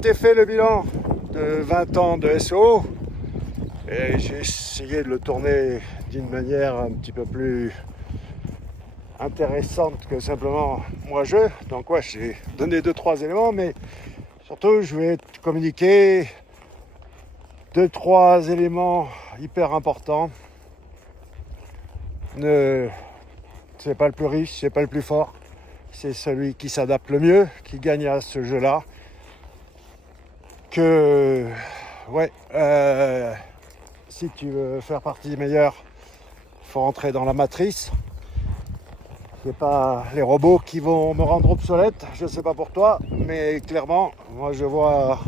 t'ai fait le bilan de 20 ans de SEO et j'ai essayé de le tourner d'une manière un petit peu plus intéressante que simplement moi-je. Donc ouais, j'ai donné 2-3 éléments, mais surtout je vais te communiquer 2-3 éléments hyper importants. C'est pas le plus riche, c'est pas le plus fort, c'est celui qui s'adapte le mieux, qui gagne à ce jeu-là. Si tu veux faire partie des meilleurs, il faut rentrer dans la matrice. C'est pas les robots qui vont me rendre obsolète, je sais pas pour toi, mais clairement, moi je vois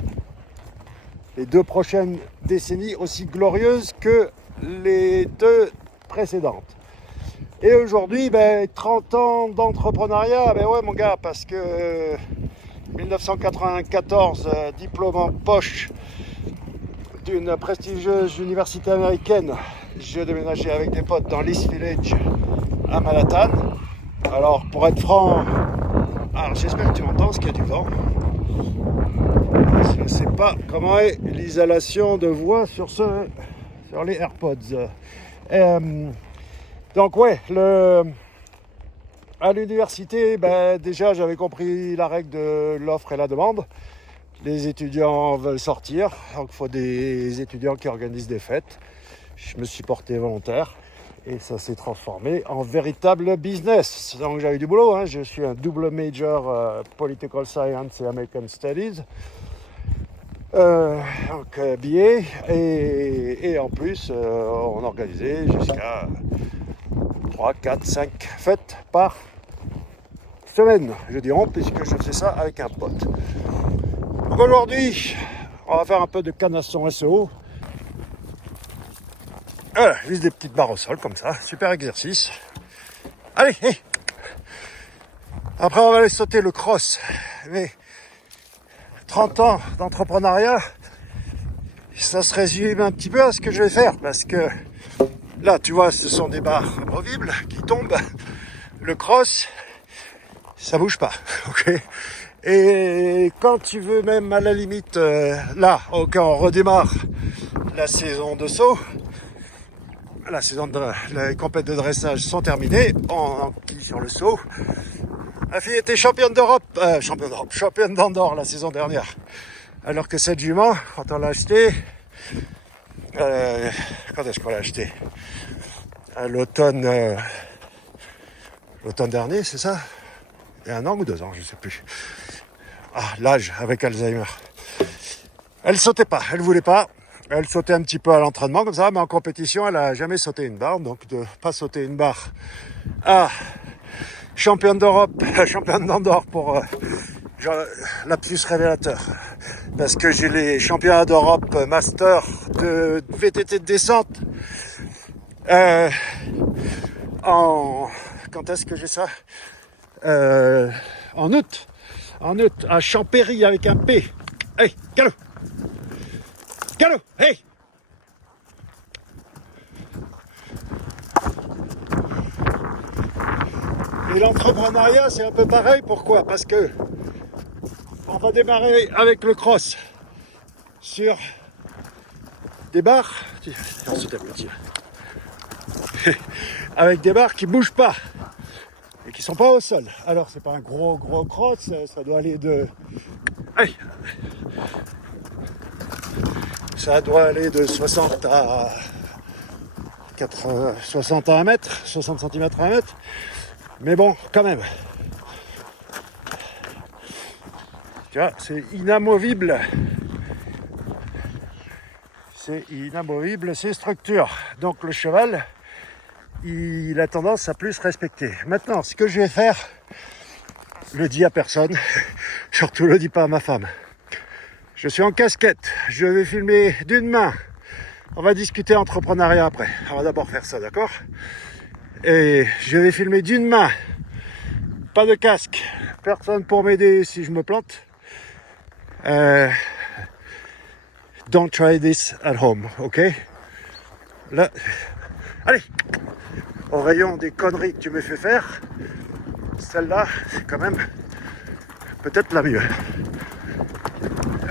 les 2 prochaines décennies aussi glorieuses que les 2 précédentes. Et aujourd'hui, 30 ans d'entrepreneuriat, ouais mon gars, parce que 1994, diplôme en poche d'une prestigieuse université américaine, j'ai déménagé avec des potes dans l'East Village à Manhattan. Alors pour être franc, j'espère que tu m'entends, parce qu'il y a du vent. Je ne sais pas comment est l'isolation de voix sur les AirPods. Donc à l'université, déjà j'avais compris la règle de l'offre et la demande. Les étudiants veulent sortir, donc il faut des étudiants qui organisent des fêtes. Je me suis porté volontaire et ça s'est transformé en véritable business. Donc j'avais du boulot, je suis un double major Political Science et American Studies. Donc BA et en plus on organisait jusqu'à 3, 4, 5 fêtes par semaine, je dirais, puisque je fais ça avec un pote. Donc aujourd'hui, on va faire un peu de canasson SEO. Voilà, juste des petites barres au sol comme ça, super exercice. Allez, hey. Après on va aller sauter le cross. Mais 30 ans d'entrepreneuriat, ça se résume un petit peu à ce que je vais faire, parce que là, tu vois, ce sont des barres amovibles qui tombent. Le cross, ça bouge pas, ok. Et quand tu veux même à la limite, quand on redémarre la saison de saut, les compètes de dressage sont terminées, on enquille sur le saut. La fille était championne d'Andorre la saison dernière. Alors que cette jument, quand on l'a achetée, quand est-ce qu'on l'a achetée ? À l'automne dernier, c'est ça ? Il y a 1 an ou 2 ans, je sais plus. L'âge avec Alzheimer. Elle sautait pas, elle voulait pas. Elle sautait un petit peu à l'entraînement comme ça, mais en compétition, elle a jamais sauté une barre. Donc de pas sauter une barre championne d'Europe, championne d'Andorre pour lapsus révélateur. Parce que j'ai les championnats d'Europe master de VTT de descente. Quand est-ce que j'ai ça ? En août, à Champéry avec un P. Hey, galop, hey. Et l'entrepreneuriat, c'est un peu pareil. Pourquoi ? Parce que on va démarrer avec le cross sur des barres. Avec des barres qui bougent pas et qui sont pas au sol. Alors c'est pas un gros cross, ça doit aller de... Hey, ça doit aller de 60 à 60 à 1 mètre, 60 cm à 1 mètre. Mais bon, quand même. Tu vois, c'est inamovible. Ces structures. Donc le cheval, il a tendance à plus respecter. Maintenant, ce que je vais faire, le dis à personne, surtout le dis pas à ma femme. Je suis en casquette, je vais filmer d'une main. On va discuter entrepreneuriat après. On va d'abord faire ça, d'accord ? Et je vais filmer d'une main. Pas de casque, personne pour m'aider si je me plante. Don't try this at home, ok ? Là, allez, au rayon des conneries que tu me fais faire, celle-là, c'est quand même peut-être la mieux.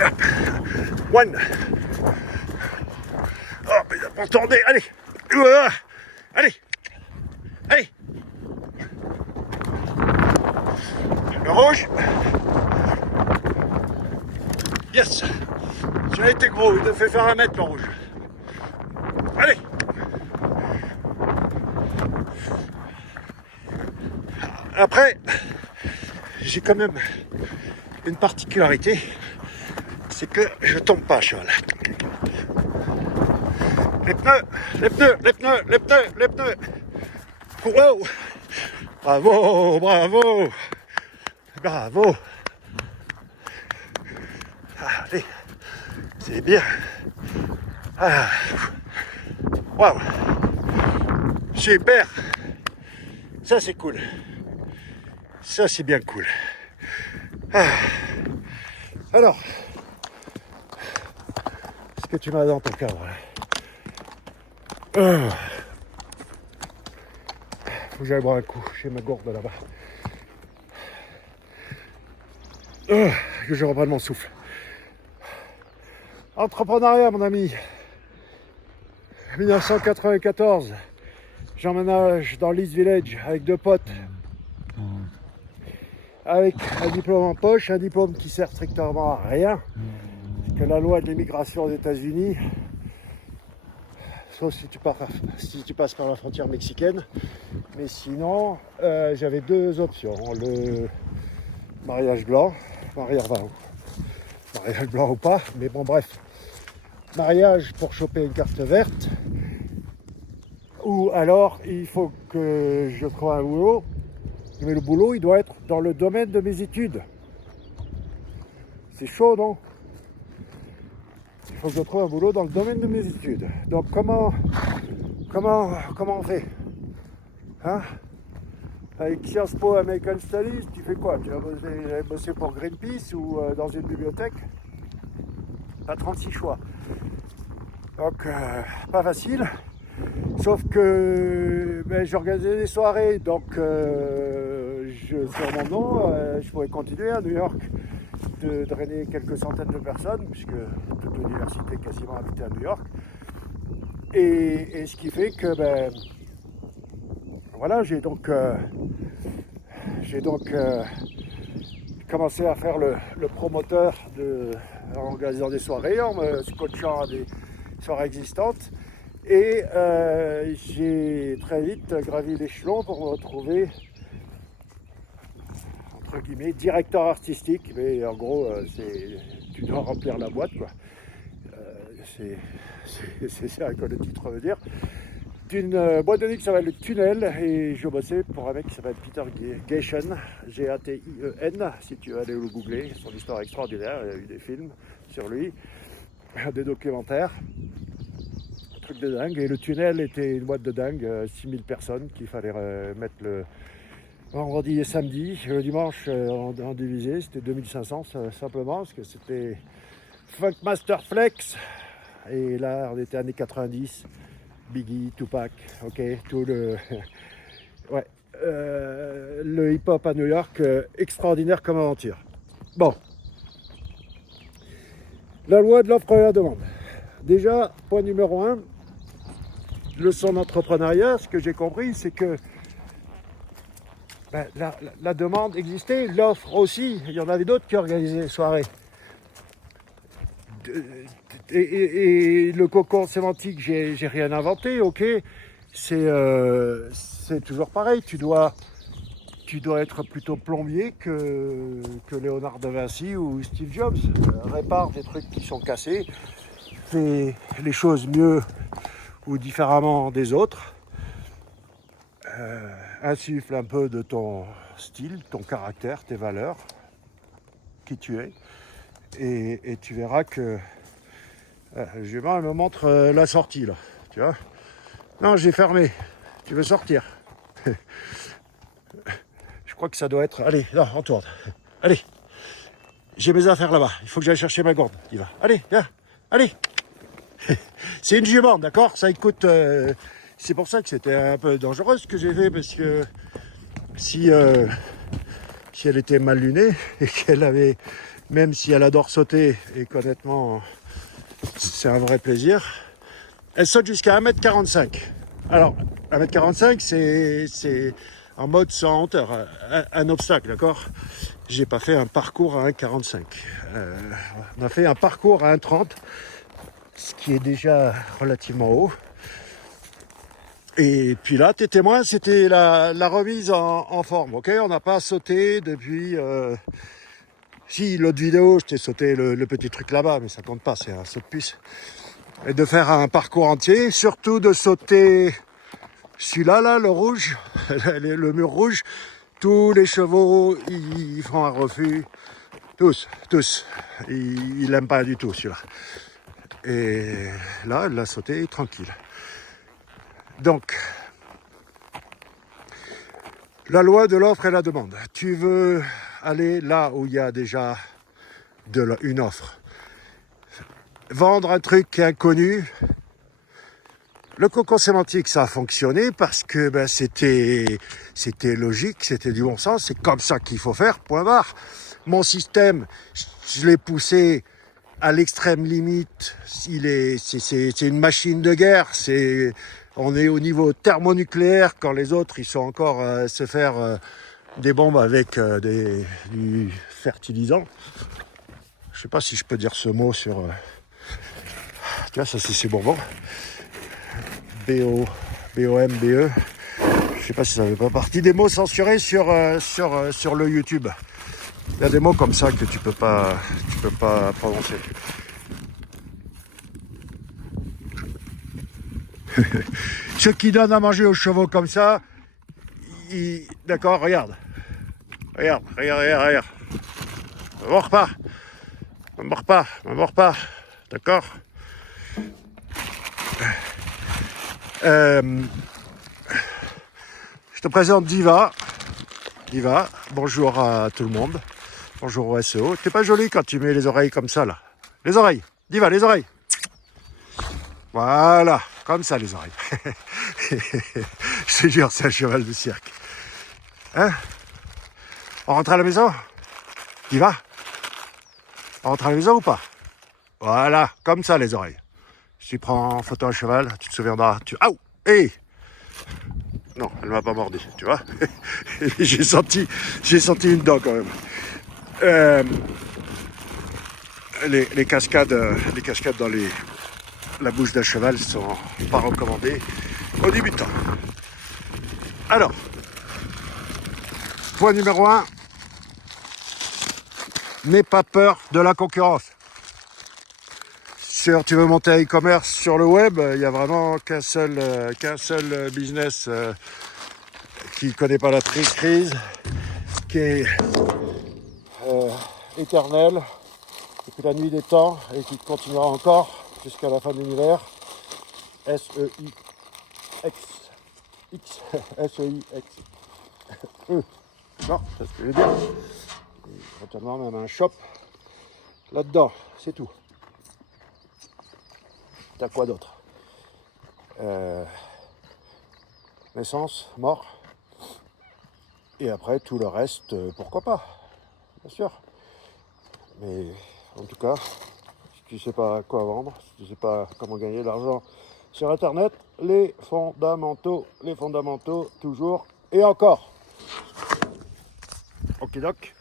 Hop. One. Oh, mais il a pas tourné. Allez. Allez. Allez. Le rouge. Yes. Tu as été gros. Il te fait faire 1 mètre le rouge. Allez. Après, j'ai quand même une particularité, c'est que je tombe pas à cheval. Les pneus. Wow. Bravo. Allez, c'est bien. Waouh. Super. Ça c'est cool. Ça c'est bien cool. Alors, ce que tu m'as dans ton cadre là. Faut que j'aille boire un coup chez ma gourde là-bas. Que je reprenne mon souffle. Entrepreneuriat, mon ami. 1994. J'emménage dans l'East Village avec 2 potes. Avec un diplôme en poche, un diplôme qui sert strictement à rien. Que la loi de l'immigration aux États-Unis, sauf si tu passes par la frontière mexicaine. Mais sinon, j'avais 2 options. Le mariage blanc, mariage blanc ou pas, mais bon bref. Mariage pour choper une carte verte. Ou alors, il faut que je trouve un boulot. Mais le boulot, il doit être dans le domaine de mes études. C'est chaud, non? Il faut que je trouve un boulot dans le domaine de mes études. Donc comment on fait? Hein? Avec Sciences Po American Studies, tu fais quoi? Tu vas bosser pour Greenpeace ou dans une bibliothèque? Pas 36 choix. Donc, pas facile. Sauf que j'organisais des soirées, donc sur mon nom, je pourrais continuer à New York de drainer quelques centaines de personnes, puisque toute l'université quasiment habitait à New York. Et ce qui fait que, voilà, j'ai donc commencé à faire le promoteur en organisant des soirées, en me scotchant à des soirées existantes. Et j'ai très vite gravi l'échelon pour me retrouver, entre guillemets, directeur artistique. Mais en gros, tu dois remplir la boîte, quoi. C'est ça que le titre veut dire. D'une boîte de nuit qui s'appelle le Tunnel. Et je bossais pour un mec qui s'appelle Peter Gatien, G-A-T-I-E-N, si tu veux aller le googler. Son histoire extraordinaire, il y a eu des films sur lui, des documentaires. Truc de dingue. Et le Tunnel était une boîte de dingue, 6000 personnes qu'il fallait mettre le vendredi et samedi. Le dimanche, en divisé, c'était 2500 simplement, parce que c'était Funkmaster Flex. Et là, on était années 90, Biggie, Tupac, ok, tout le... ouais, le hip-hop à New York, extraordinaire comme aventure. Bon. La loi de l'offre et la demande. Déjà, point numéro 1, leçon d'entrepreneuriat, ce que j'ai compris, c'est que la demande existait, l'offre aussi. Il y en avait d'autres qui organisaient les soirées. Et le cocon sémantique, j'ai rien inventé, ok. C'est toujours pareil. Tu dois être plutôt plombier que Léonard de Vinci ou Steve Jobs. Répare des trucs qui sont cassés, fais les choses mieux ou différemment des autres, insuffle un peu de ton style, ton caractère, tes valeurs, qui tu es, et tu verras que elle me montre la sortie là, tu vois. Non, j'ai fermé, tu veux sortir? Je crois que ça doit être, allez, non, on tourne, allez, j'ai mes affaires là-bas, il faut que j'aille chercher ma gourde, il va, allez, viens, allez. C'est une jument, d'accord? Ça écoute. C'est pour ça que c'était un peu dangereux ce que j'ai fait, parce que si elle était mal lunée et qu'elle avait, même si elle adore sauter et qu'honnêtement c'est un vrai plaisir. Elle saute jusqu'à 1m45. Alors, 1m45, c'est en mode sans hauteur, un obstacle, d'accord? J'ai pas fait un parcours à 1,45. On a fait un parcours à 1,30, ce qui est déjà relativement haut. Et puis là, t'es témoin, c'était la remise en forme, ok? On n'a pas sauté depuis... Si, l'autre vidéo, je t'ai sauté le petit truc là-bas, mais ça compte pas, c'est un saut de puce. Et de faire un parcours entier, surtout de sauter celui-là, là, le rouge, le mur rouge. Tous les chevaux, ils font un refus. Tous. Ils l'aiment pas du tout, celui-là. Et là, elle l'a sauté tranquille. Donc, la loi de l'offre et la demande. Tu veux aller là où il y a déjà une offre. Vendre un truc qui est inconnu. Le cocon sémantique, ça a fonctionné parce que c'était logique, c'était du bon sens. C'est comme ça qu'il faut faire, point barre. Mon système, je l'ai poussé à l'extrême limite. C'est une machine de guerre. On est au niveau thermonucléaire quand les autres, ils sont encore à se faire des bombes avec du fertilisant. Je sais pas si je peux dire ce mot sur... Tu vois, ça c'est Bourbon. B-O-M-B-E. Je sais pas si ça fait pas partie des mots censurés sur le YouTube. Il y a des mots comme ça que tu peux pas prononcer. Ceux qui donnent à manger aux chevaux comme ça, d'accord, regarde. Regarde. Me mords pas. D'accord. Je te présente Diva. Bonjour à tout le monde. Bonjour au SEO. T'es pas joli quand tu mets les oreilles comme ça, là. Les oreilles. Diva, les oreilles. Voilà. Comme ça, les oreilles. Je te jure, c'est un cheval de cirque. Hein? On rentre à la maison? Diva? On rentre à la maison ou pas? Voilà. Comme ça, les oreilles. Si tu prends en photo un cheval, tu te souviendras. Aouh! Hey! Non, elle m'a pas mordu, tu vois. j'ai senti une dent quand même. Les cascades dans la bouche d'un cheval sont pas recommandées aux débutants. Alors, point numéro 1, n'aie pas peur de la concurrence. Tu veux monter un e-commerce sur le web, il n'y a vraiment qu'un seul business qui ne connaît pas la crise, qui est éternel, depuis la nuit des temps et qui continuera encore jusqu'à la fin de l'univers. S-E-I-X. S-E-I-X. Non, c'est ce que je veux dire. Éventuellement même un shop là-dedans, c'est tout. T'as quoi d'autre? Naissance, mort. Et après, tout le reste, pourquoi pas? Bien sûr. Mais en tout cas, si tu ne sais pas quoi vendre, si tu ne sais pas comment gagner de l'argent sur Internet, les fondamentaux, toujours et encore. Ok, doc.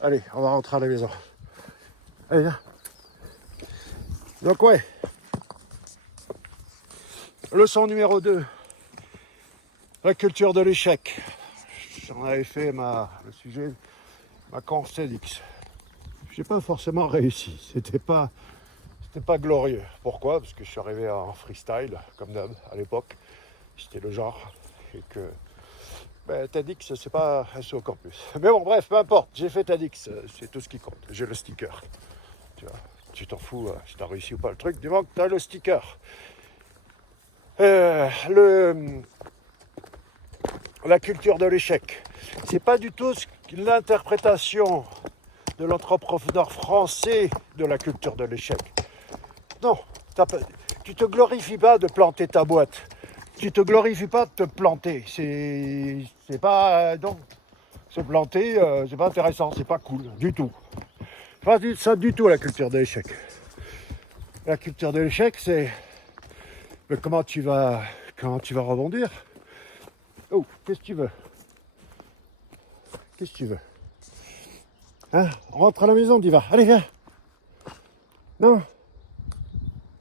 Allez, on va rentrer à la maison. Allez, viens. Donc ouais. Leçon numéro 2. La culture de l'échec. J'en avais fait le sujet, ma conf TEDx. J'ai pas forcément réussi. C'était pas glorieux. Pourquoi? Parce que je suis arrivé en freestyle, comme d'hab, à l'époque. C'était le genre. Et que TEDx, c'est pas SEO Campus. Mais bon, bref, peu importe. J'ai fait TEDx, c'est tout ce qui compte. J'ai le sticker. Tu vois, tu t'en fous si t'as réussi ou pas le truc. Du moment que t'as le sticker. La culture de l'échec. C'est pas du tout l'interprétation de l'entrepreneur français de la culture de l'échec. Non, tu te glorifies pas de planter ta boîte. Tu te glorifies pas de te planter. C'est pas donc se planter, c'est pas intéressant, c'est pas cool du tout. Pas ça du tout la culture de l'échec. La culture de l'échec, c'est comment tu vas rebondir. Oh, qu'est-ce que tu veux? Qu'est-ce que tu veux? Hein? On rentre à la maison, Diva. Allez, viens. Non.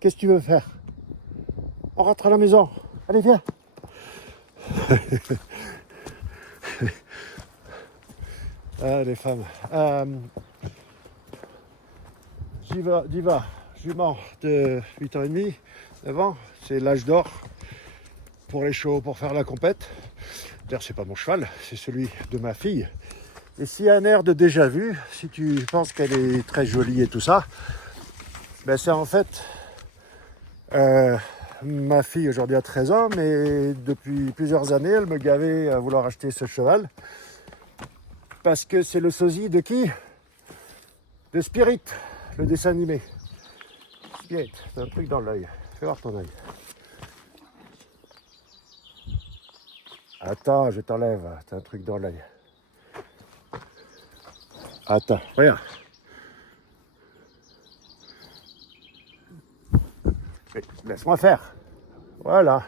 Qu'est-ce que tu veux faire? On rentre à la maison. Allez, viens. Ah, les femmes. Diva, jument de 8 ans et demi, 9 ans, c'est l'âge d'or pour les chevaux, pour faire la compète. D'ailleurs, c'est pas mon cheval, c'est celui de ma fille. Et s'il y a un air de déjà vu, si tu penses qu'elle est très jolie et tout ça, ben c'est en fait ma fille aujourd'hui a 13 ans, mais depuis plusieurs années, elle me gavait à vouloir acheter ce cheval. Parce que c'est le sosie de qui? De Spirit, le dessin animé. Spirit, t'as un truc dans l'œil. Fais voir ton œil. Attends, je t'enlève. T'as un truc dans l'œil. Attends, regarde. Laisse-moi faire. Voilà.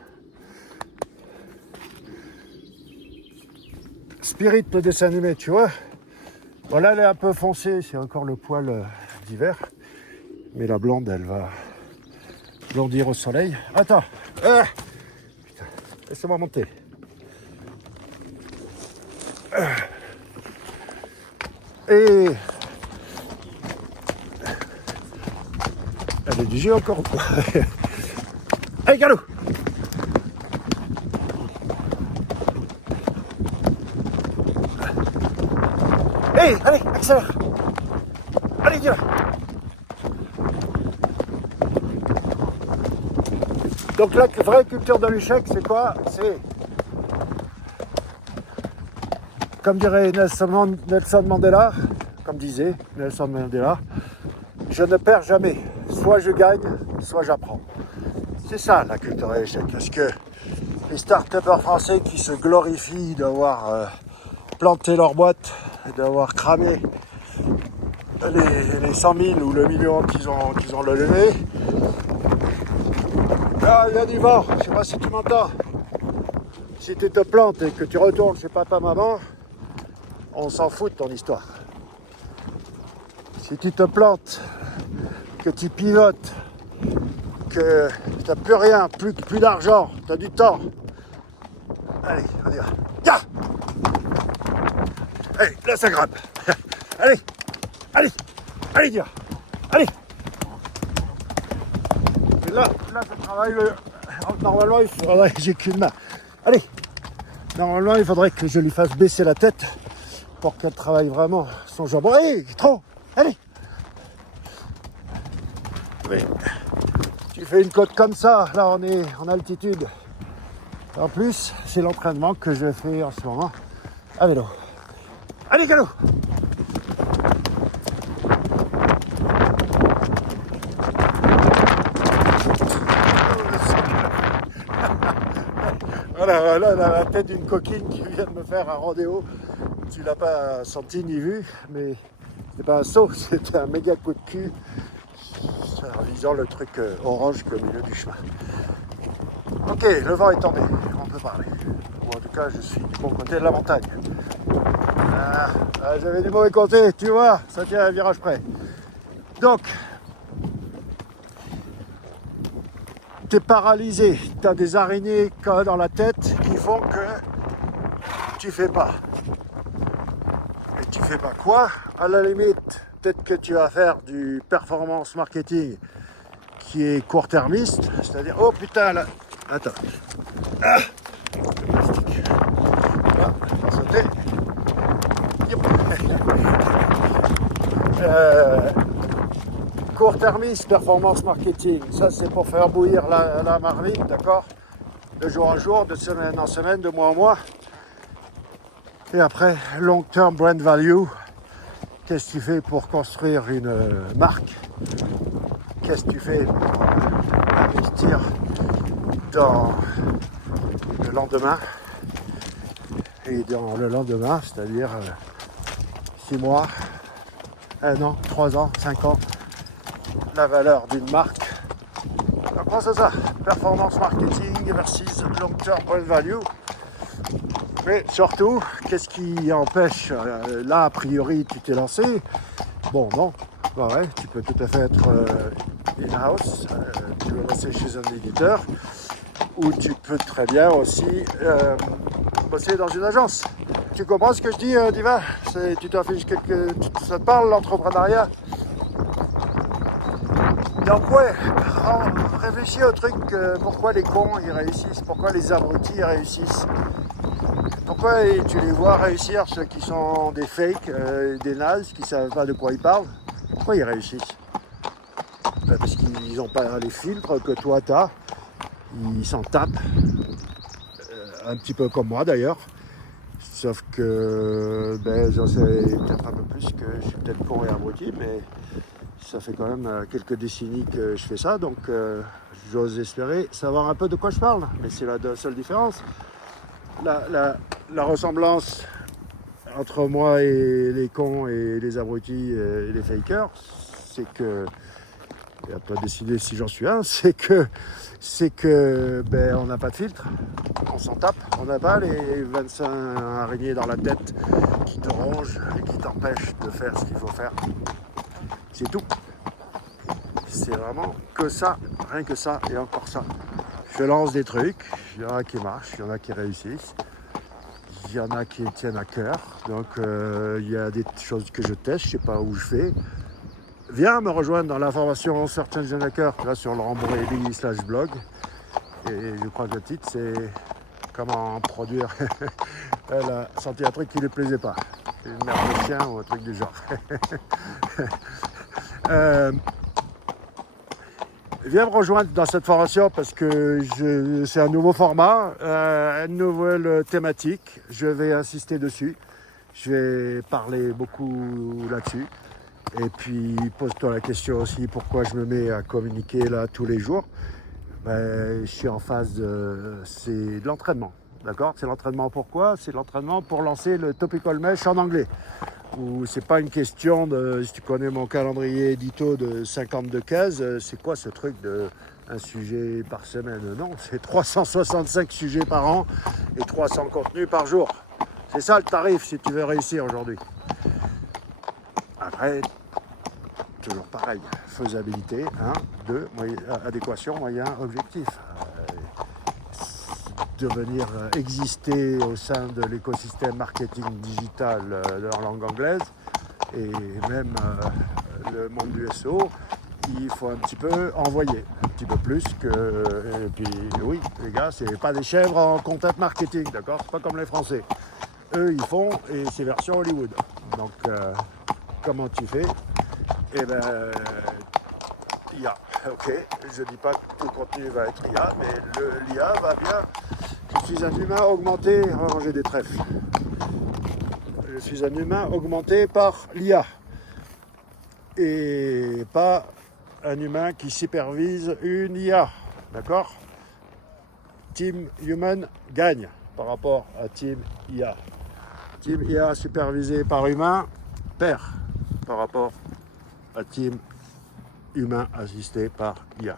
Spirit, le dessin animé, tu vois. Voilà, elle est un peu foncée, c'est encore le poil d'hiver. Mais la blonde, elle va blondir au soleil. Attends. Putain, laissez-moi monter. Et... elle est du jeu encore ou quoi? Allez, galop! Hey, allez, accélère! Allez, viens! Donc la vraie culture de l'échec, c'est quoi? C'est, comme dirait Nelson Mandela, comme disait Nelson Mandela, je ne perds jamais. Soit je gagne, soit j'apprends. C'est ça la culture de l'échec. Parce que les start-upers français qui se glorifient d'avoir planté leur boîte, d'avoir cramé les 100 000 ou le million qu'ils ont levé. Là, il y a du vent, je sais pas si tu m'entends. Si tu te plantes et que tu retournes chez papa, maman, on s'en fout de ton histoire. Si tu te plantes, que tu pivotes, que tu n'as plus rien, plus d'argent, tu as du temps. Allez, on y va. Ya! Allez, là ça grimpe. Allez, allez, allez, dire. Allez. Et là, ça travaille. Normalement, il faudrait. J'ai qu'une main. Allez. Normalement, il faudrait que je lui fasse baisser la tête pour qu'elle travaille vraiment son jambon. Allez, trop. Allez. Mais tu fais une côte comme ça. Là, on est en altitude. En plus, c'est l'entraînement que je fais en ce moment à vélo. Allez, galop! Voilà, la tête d'une coquine qui vient de me faire un rodéo. Tu l'as pas senti ni vu, mais c'était pas un saut, c'était un méga coup de cul en visant le truc orange qui est au milieu du chemin. Ok, le vent est tombé, on peut parler. Ou en tout cas, je suis du bon côté de la montagne. J'avais des mauvais côtés, tu vois, ça tient à un virage près. Donc, t'es paralysé, t'as des araignées dans la tête qui font que tu fais pas. Et tu fais pas quoi? À la limite, peut-être que tu vas faire du performance marketing qui est court-termiste, c'est-à-dire, oh putain, là, attends. Ah, le plastique. Là, on va sauter. Court-termiste, performance marketing, ça c'est pour faire bouillir la marmite, d'accord? De jour en jour, de semaine en semaine, de mois en mois. Et après, long-term brand value, qu'est-ce que tu fais pour construire une marque? Qu'est-ce que tu fais pour investir dans le lendemain? Et dans le lendemain, c'est-à-dire 6 mois, 1 an, 3 ans, 5 ans, la valeur d'une marque pense à ça. Performance marketing versus long-term brand value. Mais surtout, qu'est-ce qui empêche là, a priori, tu t'es lancé. Bon, non. Bah ouais, tu peux tout à fait être in-house. Tu veux bosser chez un éditeur. Ou tu peux très bien aussi bosser dans une agence. Tu comprends ce que je dis, Diva? Tu t'affiches ça te parle, l'entrepreneuriat? Donc ouais, réfléchis au truc, pourquoi les cons ils réussissent, pourquoi les abrutis ils réussissent. Pourquoi tu les vois réussir, ceux qui sont des fakes, des nazes, qui ne savent pas de quoi ils parlent? Pourquoi ils réussissent? Parce qu'ils n'ont pas les filtres que toi tu as. Ils s'en tapent, un petit peu comme moi d'ailleurs. Sauf que j'en sais peut-être un peu plus, que je suis peut-être con et abruti, mais ça fait quand même quelques décennies que je fais ça, donc j'ose espérer savoir un peu de quoi je parle. Mais c'est la seule différence. La ressemblance entre moi et les cons et les abrutis et les fakers, c'est que, et à toi de décider si j'en suis un, c'est que on n'a pas de filtre, on s'en tape, on n'a pas les 25 araignées dans la tête qui te rongent et qui t'empêchent de faire ce qu'il faut faire. C'est tout. C'est vraiment que ça, rien que ça et encore ça. Je lance des trucs, il y en a qui marchent, il y en a qui réussissent, il y en a qui tiennent à cœur. Donc il y a des choses que je teste, je sais pas où je fais. Viens me rejoindre dans la formation Search Engine Hacker, là sur Laurent Bourrelli/blog. Et je crois que le titre c'est comment produire. Elle a senti un truc qui ne lui plaisait pas. Une merde de chien ou un truc du genre. Viens me rejoindre dans cette formation parce que c'est un nouveau format, une nouvelle thématique. Je vais insister dessus. Je vais parler beaucoup là-dessus. Et puis, pose-toi la question aussi, pourquoi je me mets à communiquer là tous les jours? Je suis en phase c'est de l'entraînement, d'accord? C'est l'entraînement pourquoi? C'est l'entraînement pour lancer le Topical Mesh en anglais. Où c'est pas une question de, si tu connais mon calendrier édito de 52 cases, c'est quoi ce truc de un sujet par semaine? Non, c'est 365 sujets par an et 300 contenus par jour. C'est ça le tarif si tu veux réussir aujourd'hui. Après, toujours pareil, faisabilité, 1, 2, adéquation, moyen, objectif. Devenir exister au sein de l'écosystème marketing digital de leur langue anglaise et même le monde du SEO, il faut un petit peu envoyer, un petit peu plus que... Et puis oui, les gars, c'est pas des chèvres en content marketing, d'accord? C'est pas comme les Français. Eux, ils font et c'est version Hollywood. Donc, comment tu fais? Eh ben, IA, ok. Je dis pas que tout le contenu va être IA, mais l'IA va bien. Je suis un humain augmenté, ranger des trèfles. Je suis un humain augmenté par l'IA. Et pas un humain qui supervise une IA. D'accord? Team Human gagne par rapport à Team IA. Team IA supervisé par humain perd par rapport à Team Humain assisté par IA.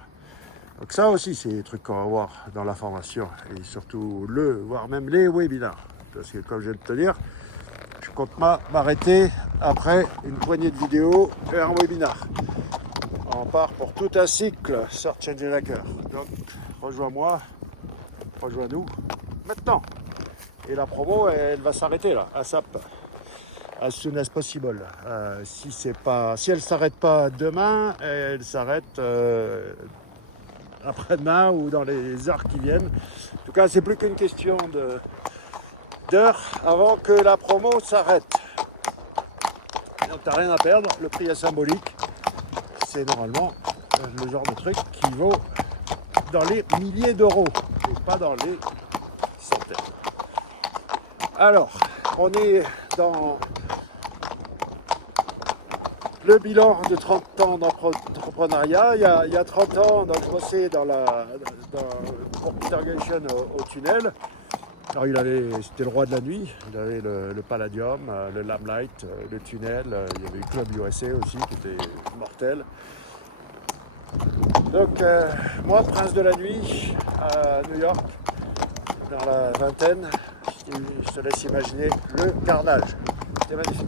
Donc ça aussi, c'est des trucs qu'on va voir dans la formation et surtout voire même les webinars. Parce que comme je viens de te dire, je compte m'arrêter après une poignée de vidéos et un webinar. On part pour tout un cycle Search Engine Hacker. Donc rejoins-moi, rejoins-nous maintenant. Et la promo, elle va s'arrêter là, à SAP. As soon as possible. Si elle ne s'arrête pas demain, elle s'arrête après-demain ou dans les heures qui viennent. En tout cas, c'est plus qu'une question d'heures avant que la promo s'arrête. Donc t'as rien à perdre, le prix est symbolique. C'est normalement le genre de truc qui vaut dans les milliers d'euros et pas dans les centaines. Alors, on est dans le bilan de 30 ans d'entrepreneuriat. Il y a 30 ans, donc, je bossais pour Peter Gation au tunnel. Alors c'était le roi de la nuit, il avait le Palladium, le Lamplight, le tunnel, il y avait le Club USA aussi qui était mortel. Donc, moi, prince de la nuit à New York, dans la vingtaine, je te laisse imaginer le carnage. C'était magnifique.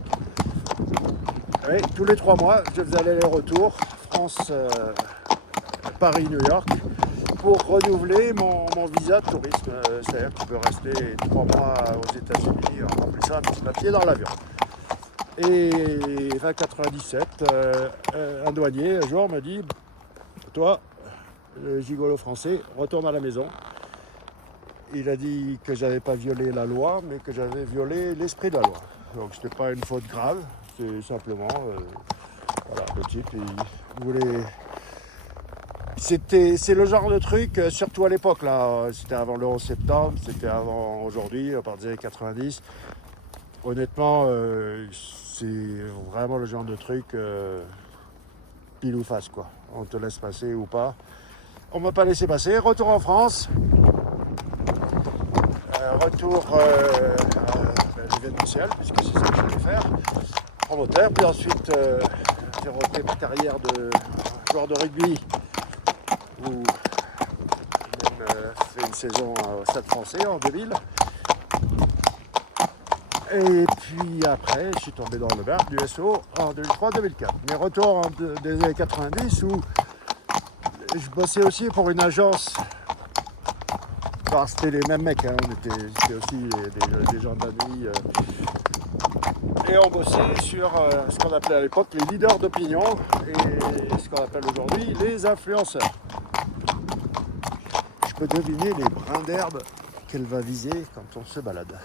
Oui, tous les 3 mois, je faisais aller-retour France, Paris-New York pour renouveler mon visa de tourisme. C'est-à-dire que tu peux rester 3 mois aux États-Unis en remplissant un petit papier dans l'avion. Et fin 97, un douanier un jour me dit: toi, le gigolo français, retourne à la maison. Il a dit que j'avais pas violé la loi, mais que j'avais violé l'esprit de la loi. Donc c'était pas une faute grave, c'est simplement, voilà, le type, il voulait. C'est le genre de truc, surtout à l'époque là, c'était avant le 11 septembre, c'était avant aujourd'hui, à partir des années 90. Honnêtement, c'est vraiment le genre de truc pile ou face quoi. On te laisse passer ou pas. On m'a pas laissé passer. Retour en France. Retour à l'événementiel, puisque c'est ce que je voulais faire. Promoteur. Puis ensuite, j'ai repris ma carrière de joueur de rugby, où j'ai même fait une saison au Stade Français en 2000. Et puis après, je suis tombé dans le bar du SO en 2003-2004. Mes retours des années 90 où je bossais aussi pour une agence. Enfin, c'était les mêmes mecs, hein. C'était aussi des gens de la nuit. Et on bossait sur ce qu'on appelait à l'époque les leaders d'opinion et ce qu'on appelle aujourd'hui les influenceurs. Je peux deviner les brins d'herbe qu'elle va viser quand on se balade.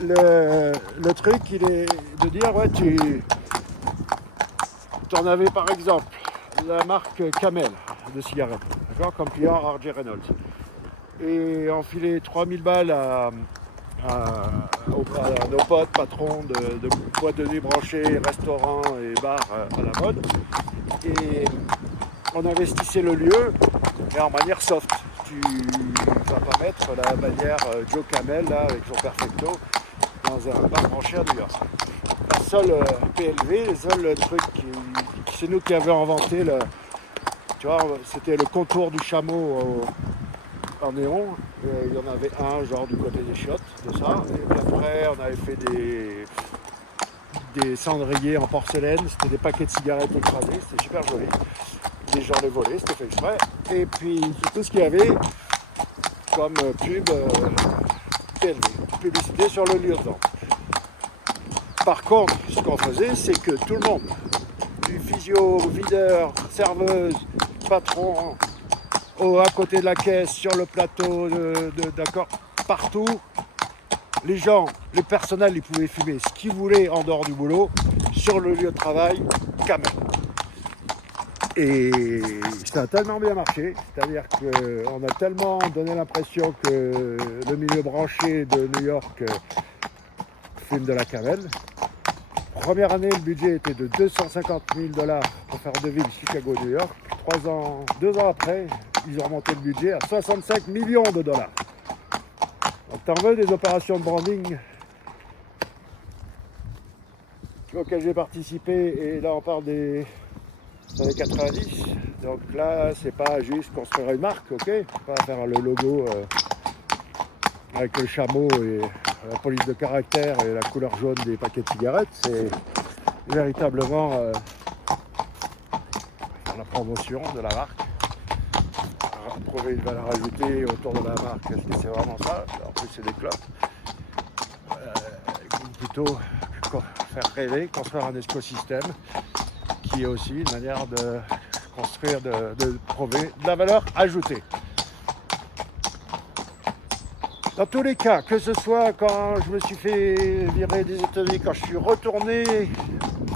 Le truc, il est de dire, ouais, tu en avais par exemple la marque Camel de cigarettes, d'accord, comme client R.J. Reynolds. Et enfiler 3000 balles à nos potes patrons de boîtes de nuit branchées, restaurants et bars à la mode. Et on investissait le lieu, mais en manière soft. Tu vas pas mettre la bannière Joe Camel là, avec son Perfecto dans un bar branché à New York. La seule PLV, le seul truc, c'est nous qui avions inventé tu vois, c'était le contour du chameau en néon. Il y en avait un genre du côté des chiottes de ça. Et puis après, on avait fait des cendriers en porcelaine. C'était des paquets de cigarettes écrasés. C'était super joli. Les gens les volaient, c'était fait exprès. Et puis tout ce qu'il y avait comme pub PLV, publicité sur le lieu de vente. Par contre, ce qu'on faisait, c'est que tout le monde, du physio, videur, serveuse, patron, à côté de la caisse, sur le plateau, d'accord, partout, les gens, les personnels, ils pouvaient fumer ce qu'ils voulaient en dehors du boulot, sur le lieu de travail, Camel. Et ça a tellement bien marché, c'est-à-dire qu'on a tellement donné l'impression que le milieu branché de New York fume de la Camel. Première année, le budget était de 250 000 $ pour faire 2 villes, Chicago, New York. 2 ans après, ils ont remonté le budget à 65 millions $. Donc t'en veux des opérations de branding auxquelles j'ai participé, et là on parle des années 90. Donc là, c'est pas juste construire une marque, ok, pas faire le logo avec le chameau et la police de caractère et la couleur jaune des paquets de cigarettes. C'est véritablement la promotion de la marque, prouver une valeur ajoutée autour de la marque. Est-ce que c'est vraiment ça? En plus, c'est des clopes. Plutôt faire rêver, construire un écosystème qui est aussi une manière de construire, de prouver de la valeur ajoutée. Dans tous les cas, que ce soit quand je me suis fait virer des États-Unis, quand je suis retourné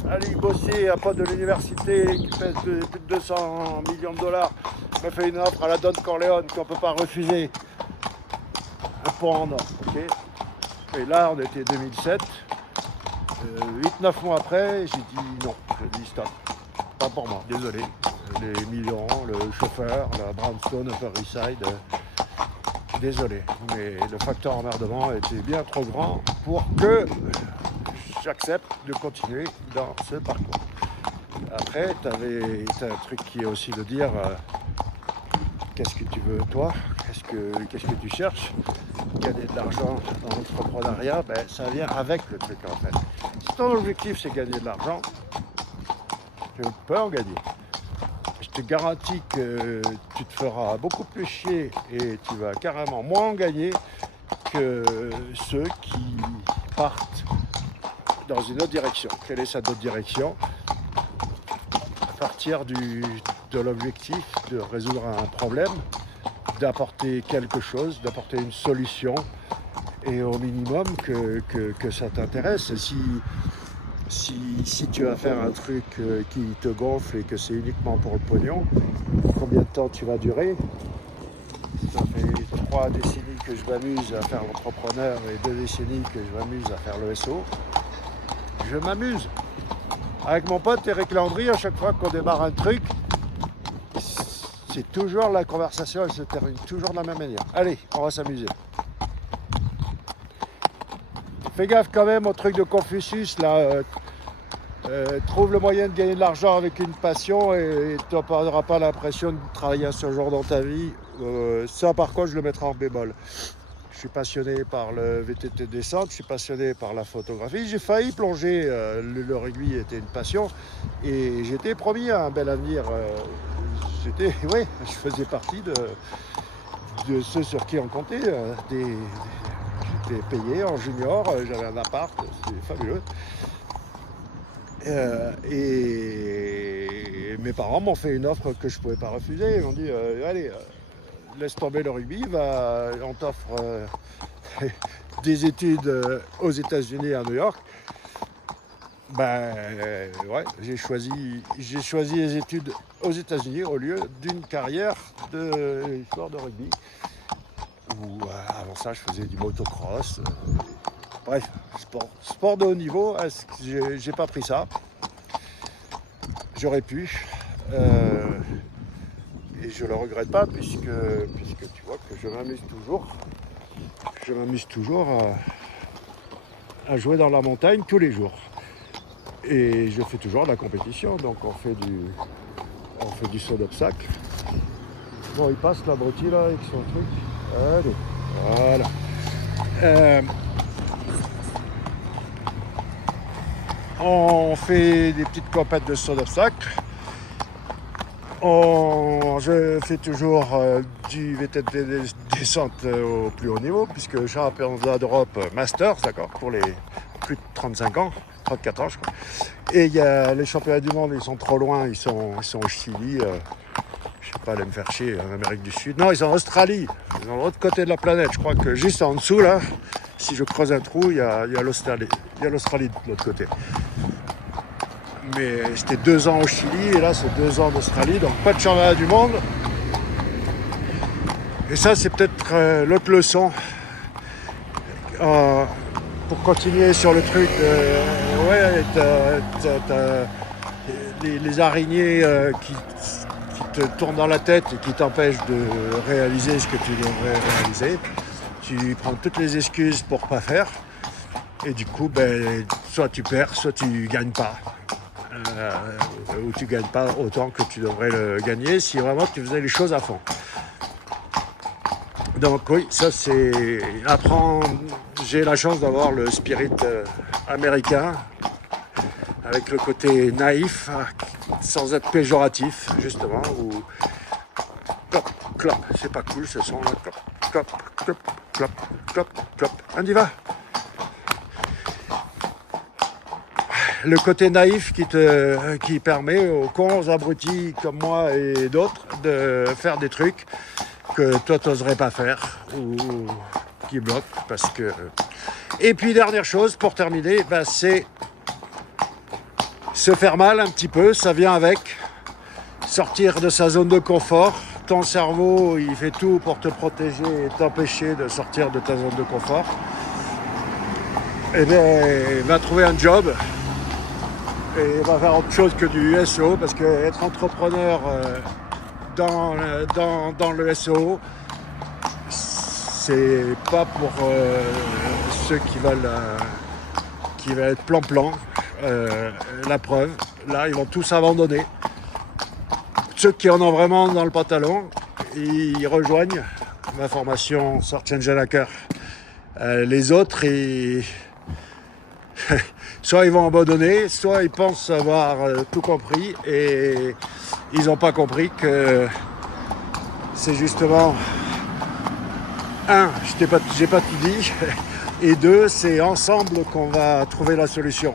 aller bosser à poste de l'université qui pèse plus de 200 millions $, m'a fait une offre à la Don Corleone qu'on ne peut pas refuser. Un pont, ok. Et là, on était 2007. 8-9 mois après, j'ai dit non. J'ai dit stop. Pas pour moi, désolé. Les millions, le chauffeur, la Brownstone, Upper East Side. Désolé, mais le facteur emmerdement était bien trop grand pour que j'accepte de continuer dans ce parcours. Après, t'as un truc qui est aussi de dire qu'est-ce que tu veux toi, qu'est-ce que tu cherches. Gagner de l'argent dans l'entrepreneuriat, ben, ça vient avec le truc en fait. Si ton objectif c'est gagner de l'argent, tu peux en gagner. Je te garantis que tu te feras beaucoup plus chier et tu vas carrément moins en gagner que ceux qui partent dans une autre direction. Quelle est cette autre direction? Partir de l'objectif de résoudre un problème, d'apporter quelque chose, d'apporter une solution et au minimum que ça t'intéresse. Si tu vas faire un truc qui te gonfle et que c'est uniquement pour le pognon, combien de temps tu vas durer? Ça fait 3 décennies que je m'amuse à faire l'entrepreneur et 2 décennies que je m'amuse à faire le SO. Je m'amuse. Avec mon pote Eric Landry, à chaque fois qu'on démarre un truc, c'est toujours la conversation, elle se termine toujours de la même manière. Allez, on va s'amuser. Fais gaffe quand même au truc de Confucius, là. Trouve le moyen de gagner de l'argent avec une passion et tu n'auras pas l'impression de travailler à ce jour dans ta vie. Ça, par contre, je le mettrai en bémol. Je suis passionné par le VTT descente, je suis passionné par la photographie. J'ai failli plonger, le rugby était une passion et j'étais promis à un bel avenir. Oui, je faisais partie de ceux sur qui on comptait. J'étais payé en junior, j'avais un appart, c'était fabuleux. Et mes parents m'ont fait une offre que je ne pouvais pas refuser. Ils m'ont dit allez, laisse tomber le rugby, on t'offre des études aux États-Unis à New York. Ouais, j'ai choisi les études aux États-Unis au lieu d'une carrière de joueur de rugby. Où avant ça, je faisais du motocross. Bref, sport de haut niveau, j'ai pas pris ça. J'aurais pu. Et je le regrette pas puisque tu vois que je m'amuse toujours. Je m'amuse toujours à jouer dans la montagne tous les jours. Et je fais toujours de la compétition, donc on fait du saut d'obstacle. Bon, il passe l'abruti là avec son truc. Allez, voilà. On fait des petites compètes de saut d'obstacle. Je fais toujours du VTT descente au plus haut niveau, puisque championnat d'Europe Masters, d'accord, pour les plus de 35 ans, 34 ans je crois. Et il y a les championnats du monde, ils sont trop loin, ils sont au Chili, je sais pas, aller me faire chier, en Amérique du Sud. Non, ils sont en Australie, ils sont de l'autre côté de la planète. Je crois que juste en dessous, là, si je creuse un trou, il y a l'Australie. Il y a l'Australie de l'autre côté. Mais c'était 2 ans au Chili et là c'est 2 ans d'Australie, donc pas de championnat du monde. Et ça c'est peut-être l'autre leçon pour continuer sur le truc de t'as les araignées qui te tournent dans la tête et qui t'empêchent de réaliser ce que tu devrais réaliser. Tu prends toutes les excuses pour pas faire et du coup soit tu perds, soit tu gagnes pas. Ou tu gagnes pas autant que tu devrais le gagner si vraiment tu faisais les choses à fond. Donc oui, ça c'est apprendre. J'ai la chance d'avoir le spirit américain avec le côté naïf sans être péjoratif justement, où clop, clop, c'est pas cool ce son là, clop, clop, clop, clop, clop, clop, on y va. Le côté naïf qui permet aux cons abrutis comme moi et d'autres de faire des trucs que toi t'oserais pas faire ou qui bloquent parce que. Et puis dernière chose pour terminer, c'est se faire mal un petit peu, ça vient avec, sortir de sa zone de confort. Ton cerveau il fait tout pour te protéger et t'empêcher de sortir de ta zone de confort. Et va trouver un job. Et va faire autre chose que du SEO parce que être entrepreneur dans le SEO, c'est pas pour ceux qui veulent être plan-plan. La preuve, là, ils vont tous abandonner. Ceux qui en ont vraiment dans le pantalon, ils rejoignent ma formation Search Engine Hacker. Les autres, soit ils vont abandonner, soit ils pensent avoir tout compris et ils n'ont pas compris que c'est justement un, j'ai pas tout dit, et deux, c'est ensemble qu'on va trouver la solution.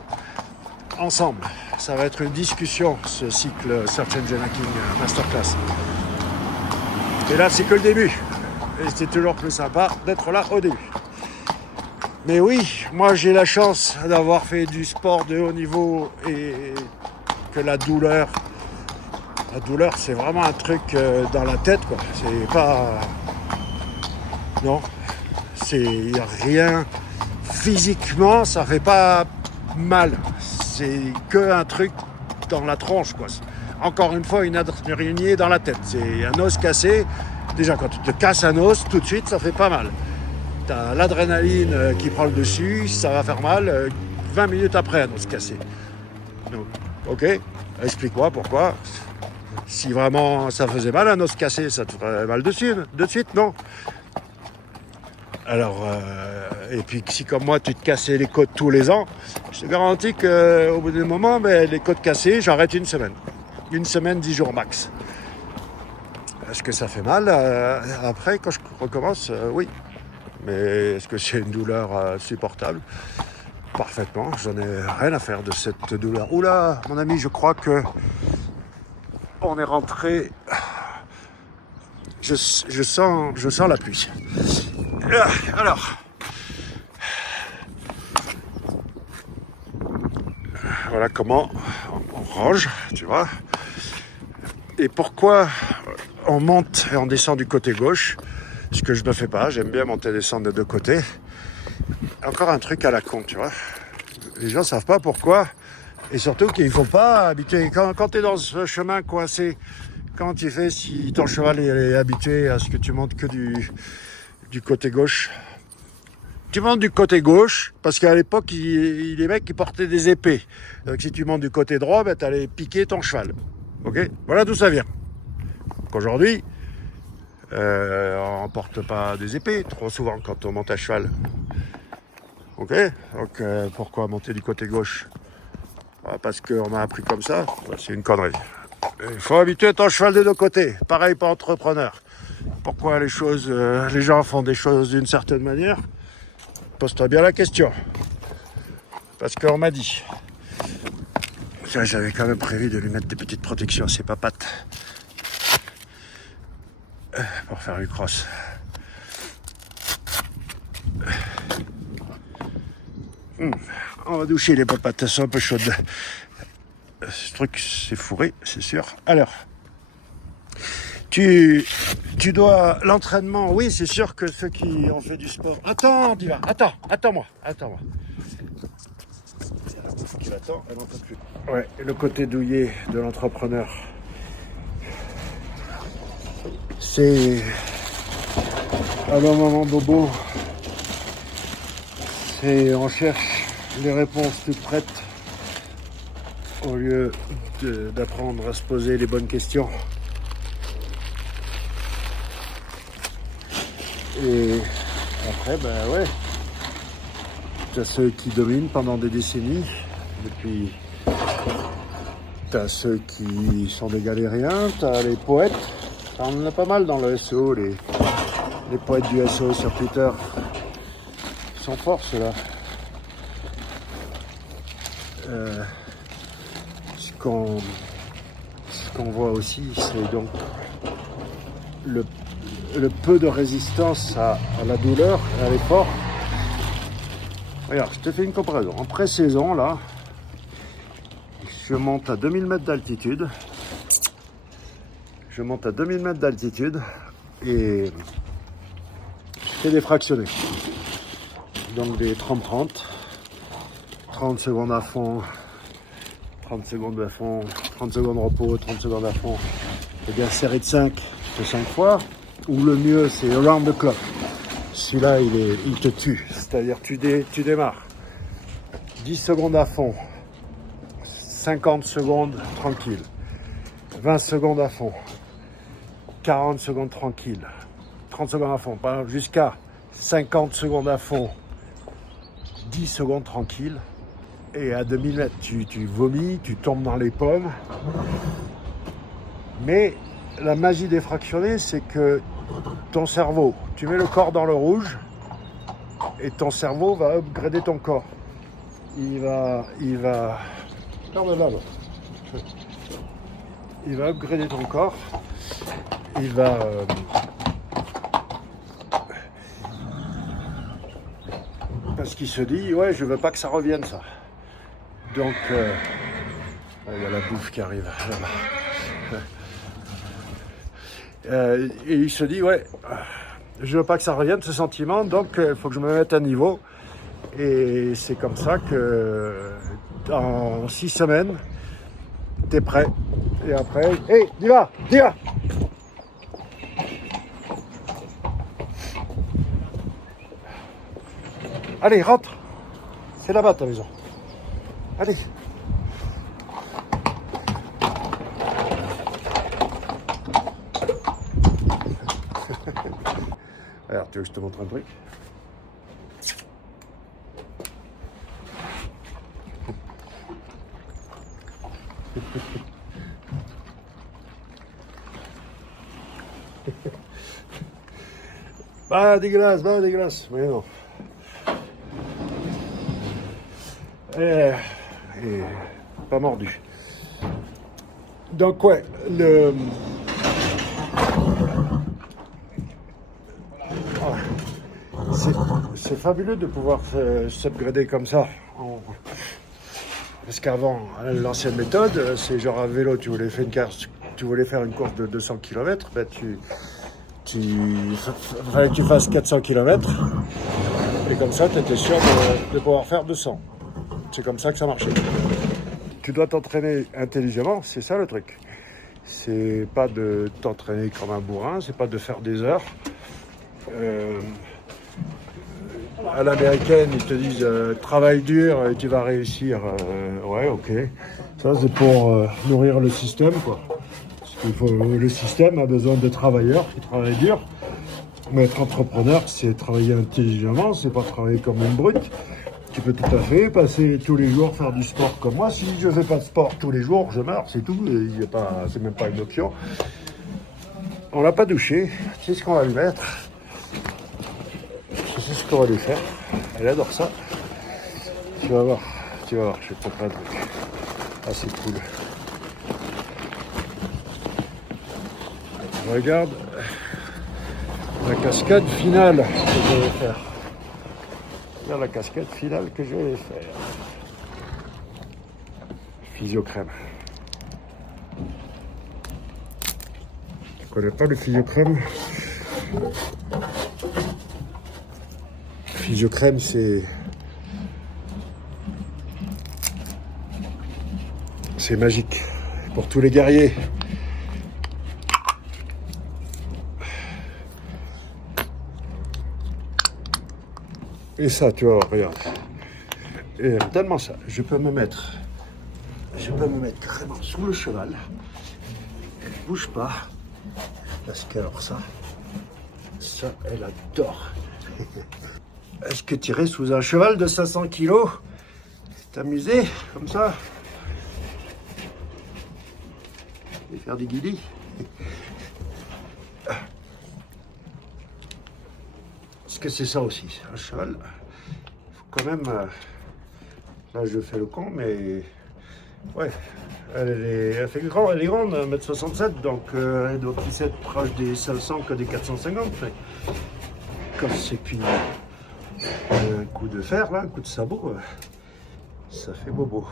Ensemble. Ça va être une discussion, ce cycle Search Engine Hacking Masterclass. Et là, c'est que le début. Et c'est toujours plus sympa d'être là au début. Mais oui, moi j'ai la chance d'avoir fait du sport de haut niveau et que la douleur c'est vraiment un truc dans la tête, quoi. C'est pas... Non, c'est rien. Physiquement, ça fait pas mal. C'est que un truc dans la tronche, quoi. Encore une fois, une araignée dans la tête. C'est un os cassé. Déjà, quand tu te casses un os, tout de suite, ça fait pas mal. T'as l'adrénaline qui prend le dessus, ça va faire mal 20 minutes après un os cassé. Donc, ok, explique-moi pourquoi. Si vraiment ça faisait mal un os cassé, ça te ferait mal de suite, non? Alors, et puis si comme moi tu te cassais les côtes tous les ans, je te garantis qu'au bout d'un moment, les côtes cassées, j'arrête une semaine. Une semaine, 10 jours max. Est-ce que ça fait mal après quand je recommence? Oui. Mais est-ce que c'est une douleur supportable? Parfaitement, j'en ai rien à faire de cette douleur. Oula, mon ami, je crois que on est rentré. Je sens la pluie. Alors, voilà comment on range, tu vois. Et pourquoi on monte et on descend du côté gauche? Ce que je ne fais pas, j'aime bien monter et descendre des deux côtés. Encore un truc à la con, tu vois. Les gens ne savent pas pourquoi. Et surtout qu'il ne faut pas habituer. Quand tu es dans ce chemin coincé, comment tu fais si ton cheval est habitué à ce que tu montes que du côté gauche? Tu montes du côté gauche, parce qu'à l'époque, les mecs qui portaient des épées. Donc si tu montes du côté droit, tu allais piquer ton cheval. Ok? Voilà d'où ça vient. Donc aujourd'hui, on ne porte pas des épées trop souvent quand on monte à cheval. Ok? Donc pourquoi monter du côté gauche? Parce qu'on m'a appris comme ça. C'est une connerie. Il faut habituer ton cheval des deux côtés. Pareil pour entrepreneur. Pourquoi les gens font des choses d'une certaine manière? Pose-toi bien la question. Parce qu'on m'a dit. J'avais quand même prévu de lui mettre des petites protections à ses papates. Pour faire du cross. On va doucher les papates, elles sont un peu chaudes. Ce truc, c'est fourré, c'est sûr. Alors, tu dois... L'entraînement, oui, c'est sûr que ceux qui ont fait du sport... Attends, dis-moi, attends-moi. C'est la bouffe qui l'attend, elle n'en peut plus. Ouais, le côté douillet de l'entrepreneur. C'est... À un moment bobo, c'est on cherche les réponses toutes prêtes au lieu d'apprendre à se poser les bonnes questions. Et après, ouais, t'as ceux qui dominent pendant des décennies, et puis t'as ceux qui sont des galériens, t'as les poètes, on en a pas mal dans le SEO, les poètes du SEO sur Twitter. Ils sont forts ceux-là. Ce qu'on voit aussi, c'est donc le peu de résistance à la douleur, à l'effort. Regarde, je te fais une comparaison. En pré-saison, là, je monte à 2000 mètres d'altitude. Et je fais des fractionnés. Donc des 30-30. 30 secondes à fond, 30 secondes à fond, 30 secondes de repos, 30 secondes à fond. Et bien série de 5, c'est 5 fois. Ou le mieux, c'est around the clock. Celui-là, il te tue. C'est-à-dire, tu démarres. 10 secondes à fond. 50 secondes tranquille, 20 secondes à fond, 40 secondes tranquille, 30 secondes à fond, jusqu'à 50 secondes à fond, 10 secondes tranquille, et à 2000 mètres, tu vomis, tu tombes dans les pommes. Mais la magie des fractionnés, c'est que ton cerveau, tu mets le corps dans le rouge, et ton cerveau va upgrader ton corps. Il va upgrader ton corps. Il va parce qu'il se dit ouais, je veux pas que ça revienne ça. Donc il y a la bouffe qui arrive là-bas. Et il se dit ouais, je veux pas que ça revienne ce sentiment, donc il faut que je me mette à niveau. Et c'est comme ça que dans 6 semaines, t'es prêt. Et après, hey, dis va. Allez, rentre. C'est là-bas ta maison. Allez. Alors, tu veux que je te montre un truc ? dégueulasse, mais non. Pas mordu. Donc ouais, c'est fabuleux de pouvoir s'upgrader comme ça. Parce qu'avant, l'ancienne méthode, c'est genre à vélo, tu voulais faire une course de 200 km, ben fallait que tu fasses 400 km, et comme ça, tu étais sûr de pouvoir faire 200. C'est comme ça que ça marchait. Tu dois t'entraîner intelligemment, c'est ça le truc. C'est pas de t'entraîner comme un bourrin, c'est pas de faire des heures. À l'américaine, ils te disent travaille dur et tu vas réussir. Ouais, ok. Ça, c'est pour nourrir le système, quoi. Le système a besoin de travailleurs qui travaillent dur. Mais être entrepreneur, c'est travailler intelligemment, c'est pas travailler comme une brute. Tu peux tout à fait passer tous les jours faire du sport comme moi. Si je fais pas de sport tous les jours, je meurs, c'est tout. C'est même pas une option. On l'a pas douché. Tu sais ce qu'on va lui mettre. Je sais ce qu'on va lui faire. Elle adore ça. Tu vas voir, je vais te montrer un truc. Ah, c'est cool. Regarde la cascade finale que je vais faire. Regarde la cascade finale que je vais faire. Physiocrème. Tu connais pas le physiocrème ? Physiocrème, c'est magique pour tous les guerriers. Et ça, tu vois, regarde. Et tellement ça, je peux me mettre carrément sous le cheval. Elle bouge pas. Parce que alors ça, elle adore. Est-ce que tirer sous un cheval de 500 kilos, t'amuser comme ça et faire des guillis? Parce que c'est ça aussi, un cheval. Il faut quand même. Là, je fais le con, mais ouais, elle est grande, 1m67, donc elle doit plus être proche des 500 que des 450. Comme c'est un coup de fer, là, un coup de sabot, ça fait bobo.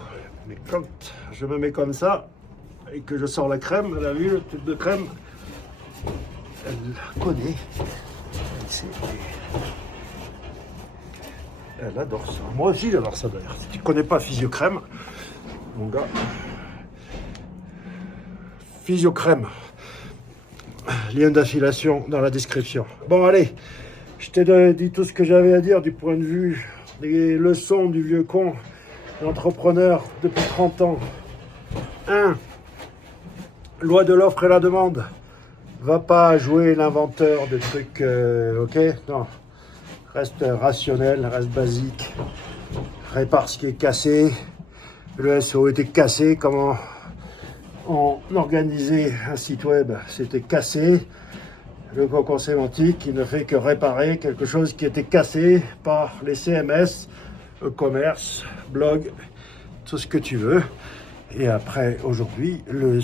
Mais quand je me mets comme ça et que je sors la crème, elle a vu le tube de crème, elle la connaît. Elle adore ça. Moi aussi j'adore ça d'ailleurs. Si tu ne connais pas Physiocrème, mon gars, Physiocrème, lien d'affiliation dans la description. Bon allez, je t'ai dit tout ce que j'avais à dire du point de vue des leçons du vieux con, l'entrepreneur depuis 30 ans 1. Loi de l'offre et la demande. Va pas jouer l'inventeur de trucs, ok? Non. Reste rationnel, reste basique. Répare ce qui est cassé. Le SEO était cassé. Comment on organisait un site web? C'était cassé. Le cocon sémantique qui ne fait que réparer quelque chose qui était cassé par les CMS, e-commerce, blog, tout ce que tu veux. Et après, aujourd'hui, le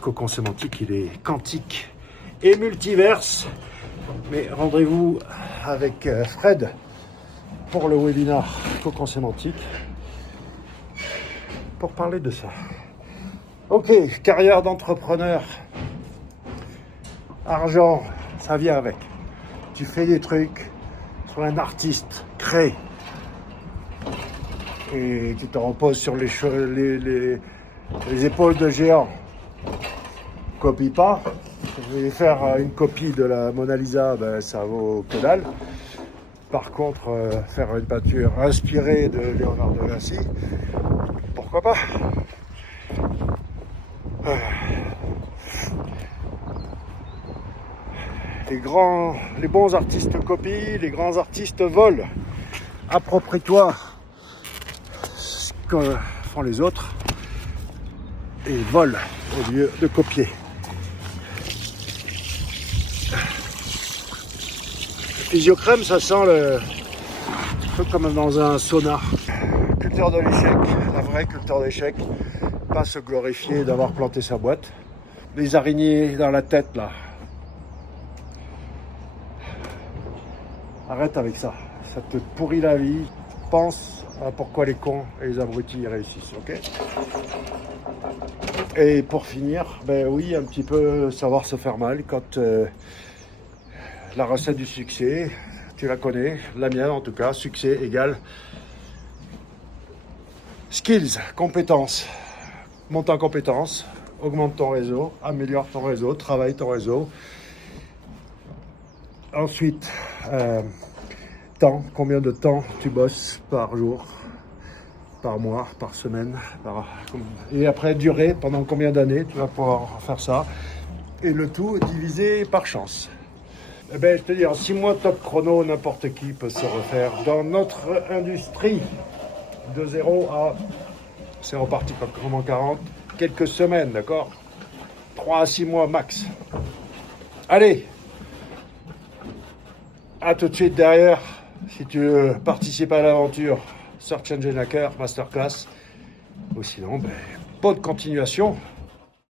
cocon sémantique, il est quantique et multiverse. Mais rendez-vous avec Fred pour le webinar cocon sémantique pour parler de ça. Ok, carrière d'entrepreneur, argent, ça vient avec. Tu fais des trucs, sois un artiste, crée. Et tu te reposes sur les épaules de géants. Copie pas. Je vais faire une copie de la Mona Lisa, ben, ça vaut que dalle. Par contre, faire une peinture inspirée de Léonard de Vinci, pourquoi pas? Les bons artistes copient, les grands artistes volent. Approprie-toi ce que font les autres et vole au lieu de copier. Physiocrème, ça sent un peu comme dans un sauna. Culture de l'échec, la vraie culture d'échec, pas se glorifier d'avoir planté sa boîte. Les araignées dans la tête là. Arrête avec ça, ça te pourrit la vie. Pense à pourquoi les cons et les abrutis réussissent, ok? Et pour finir, ben oui, un petit peu savoir se faire mal quand la recette du succès, tu la connais, la mienne en tout cas, succès égale skills, compétences. Monte en compétences, augmente ton réseau, améliore ton réseau, travaille ton réseau. Ensuite, temps, combien de temps tu bosses par jour, par mois, par semaine, et après durée, pendant combien d'années tu vas pouvoir faire ça, et le tout divisé par chance. Eh ben, je te dis, en 6 mois top chrono, n'importe qui peut se refaire dans notre industrie. De 0 à, c'est reparti comme en 40, quelques semaines, d'accord? 3 à 6 mois max. Allez, à tout de suite derrière. Si tu veux participer à l'aventure, Search Engine Hacker Masterclass. Ou sinon, bonne continuation.